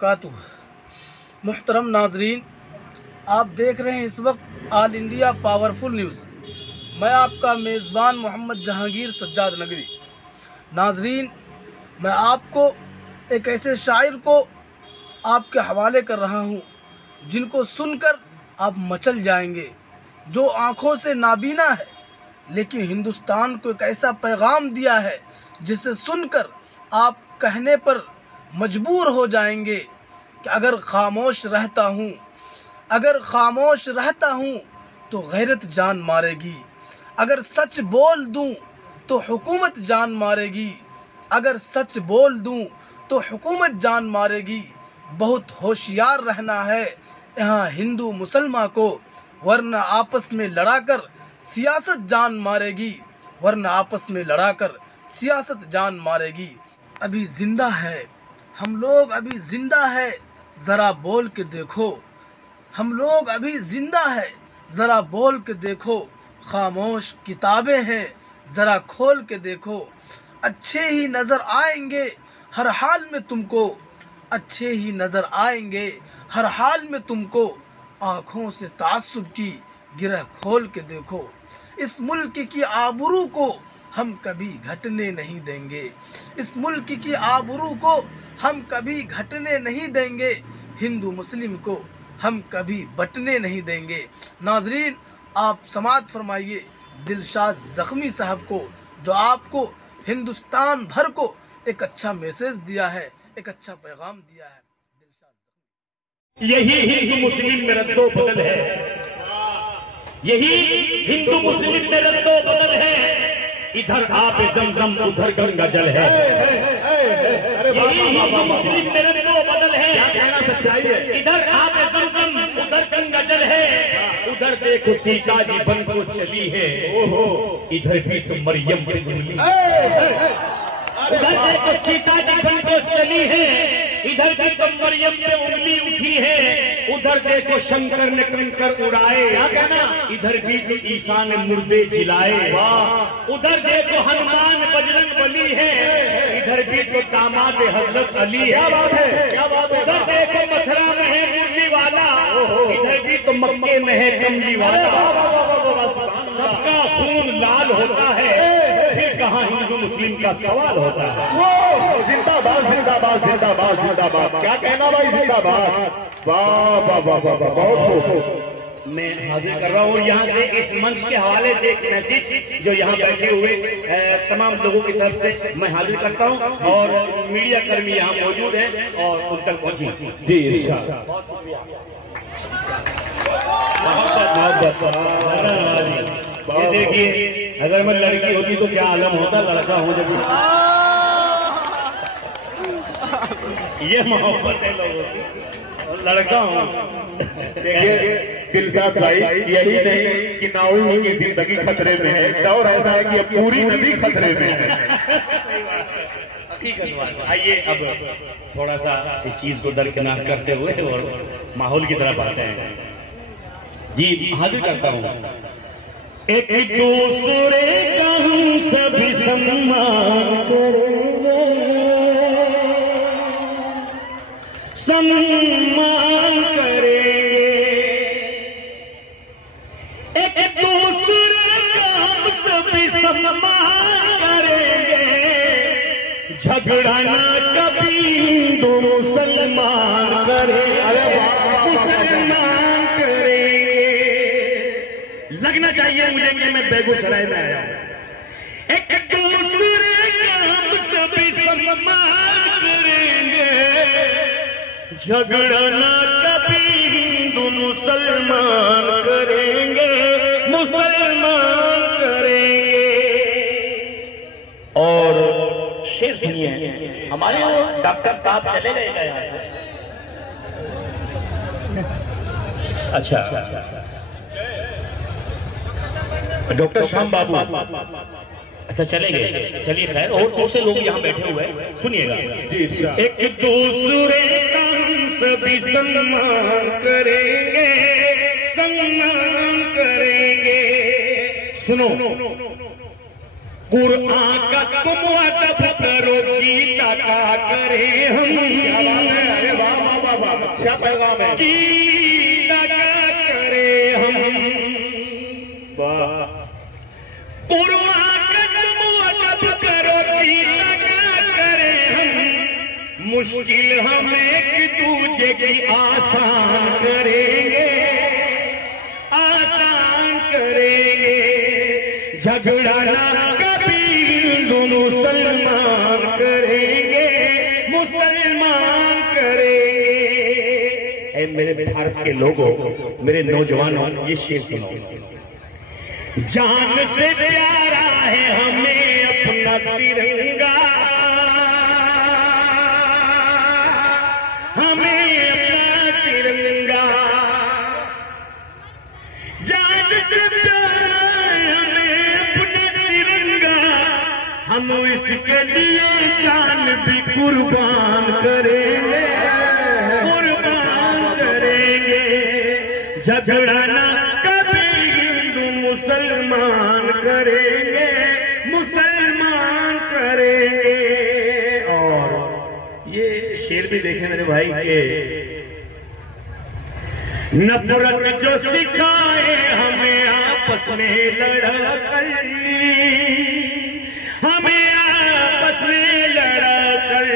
वबरकातुहू। मुहतरम नाजरीन, आप देख रहे हैं इस वक्त ऑल इंडिया पावरफुल न्यूज़। मैं आपका मेज़बान मोहम्मद जहांगीर सज्जाद नगरी। नाजरीन, मैं आपको एक ऐसे शायर को आपके हवाले कर रहा हूँ जिनको सुनकर आप मचल जाएंगे, जो आँखों से नाबीना है लेकिन हिंदुस्तान को एक ऐसा पैगाम दिया है जिसे सुनकर आप कहने पर मजबूर हो जाएंगे कि अगर खामोश रहता हूँ तो गैरत जान मारेगी, अगर सच बोल दूँ तो हुकूमत जान मारेगी, अगर सच बोल दूँ तो हुकूमत जान मारेगी। बहुत होशियार रहना है यहाँ हिंदू मुसलमान को, वरना आपस में लड़ाकर सियासत जान मारेगी, वरना आपस में लड़ाकर सियासत जान मारेगी। अभी ज़िंदा है हम लोग, अभी ज़िंदा है ज़रा बोल के देखो, हम लोग अभी ज़िंदा है ज़रा बोल के देखो। खामोश किताबें हैं ज़रा खोल के देखो, अच्छे ही नज़र आएंगे हर हाल में तुमको, अच्छे ही नज़र आएंगे हर हाल में तुमको। आँखों से तासुब की गिरह खोल के देखो, इस मुल्क की आबरू को हम कभी घटने नहीं देंगे, इस मुल्क की आबरू को हम कभी घटने नहीं देंगे, हिंदू मुस्लिम को हम कभी बटने नहीं देंगे। नाजरीन, आप समाअत फरमाइए दिलशाद ज़ख्मी साहब को, जो आपको हिंदुस्तान भर को एक अच्छा मैसेज दिया है, एक अच्छा पैगाम दिया है। यही हिंदू मुस्लिम में रद्दो बदल है, यही हिंदू मुस्लिम में रद्दो बदल है। इधर आप जमजम उधर गंगा जल है, यही हिंदू मुस्लिम में रद्दो बदल है। सच्चाई है, इधर आप जमजम उधर गंगा जल है। उधर देखो सीता जी बन को चली है, ओहो इधर भी तो मरियम पे उंगली, उधर देखो सीता जी बन को चली है, इधर भी तो मरियम पे उंगली उठी है। उधर देखो शंकर ने कंकर उड़ाए, इधर भी तो ईसा ने मुर्दे जिलाए। उधर देखो हनुमान बजरंग बली है, इधर भी तो दामाद हजरत अली है। क्या बात है, क्या बात है। उधर देखो मथुरा में है मुरली वाला, इधर भी तो मक्के में है कमली वाला। सबका खून लाल होता है, फिर कहाँ हिंदू मुस्लिम का सवाल होता है। जिंदाबाद जिंदाबाद जिंदाबाद जिंदाबाद, क्या कहना भाई, जिंदाबाद। वाह वाह वाह वाह, बहुत मैं हाजिर कर रहा हूँ यहाँ से इस मंच के हवाले से एक मैसेज जो यहाँ बैठे हुए तमाम लोगों की तरफ से मैं हाजिर करता हूँ, और मीडिया कर्मी यहाँ मौजूद हैं और उन तक पहुंची। जी ये देखिए, अगर मैं लड़की होती तो क्या आलम होता, लड़का हूँ जब ये मोहब्बत है लोगों की, और लड़का हूँ। देखिए दिलशाद भाई, यही नहीं कि नाऊ की जिंदगी खतरे में है, और ऐसा है कि पूरी नदी खतरे में है। ठीक है, आइए अब थोड़ा सा इस चीज को दरकिनार करते हुए और माहौल की तरफ आते हैं। जी हाजिर करता हूँ। एक दूसरे का हम सभी सम्मान करेंगे, सम्मान करेंगे। एक दूसरे का हम सभी सम्मान करेंगे, झगड़ा ना कभी हिंदू मुसलमान करेंगे, मुसलमान करेंगे। लगना चाहिए मुझे कि मैं बेगूसराय में आया हूं। एक दूसरे का हम सभी सम्मान करेंगे, झगड़ा ना कभी हिंदू मुसलमान करेंगे, मुसलमान करेंगे। और शेर सुनिए, हमारे डॉक्टर साहब चले गए यहाँ से। अच्छा, डॉक्टर श्याम बाबू अच्छा चले गए, चलिए खैर। और दूसरे लोग यहाँ बैठे हुए हैं, सुनिएगा। एक दूसरे का हम सभी सम्मान करेंगे, सम्मान करेंगे। सुनो, कुरआन का तुम अदब करो, लगा करे हम। अरे वाह वाह वाह वाह, अच्छा पैगाम है। की लगा करे हम, वाह। कुरान अदब करो की लगा करे हम। मुश्किल हमें एक दूजे की आसान करेंगे, आसान करेंगे। झगड़ा ना कभी हिंदू मुसलमान करेंगे, मुसलमान करेंगे। ऐ मेरे भारत के लोगों, मेरे नौजवानों, ये शेर सुनो। जान से प्यारा है हमें अपना तिरंगा, हमें अपना तिरंगा। जान से प्यारा है हमें अपना तिरंगा, हम इसके लिए जान भी कुर्बान करेंगे, कुर्बान करेंगे। झगड़ा ना मुसलमान करेंगे, मुसलमान करेंगे। और ये शेर भी देखे मेरे भाई के, नफरत जो सिखाए हमें आपस में लड़ा कर, हमें आपस में लड़ा कर।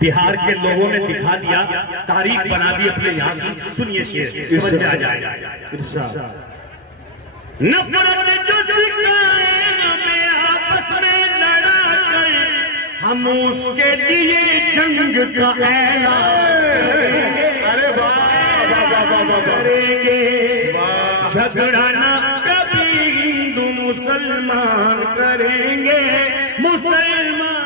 बिहार के लोगों ने दिखा दिया, तारीख बना दी अपने यहाँ की। सुनिए शेर, समझ में आ जाएगा। नफरत जो सिखाए हमें आपस में लड़ा कर, हम उसके लिए जंग का ऐलान, अरे वाह करेंगे। झगड़ा ना कभी हिंदू मुसलमान करेंगे, मुसलमान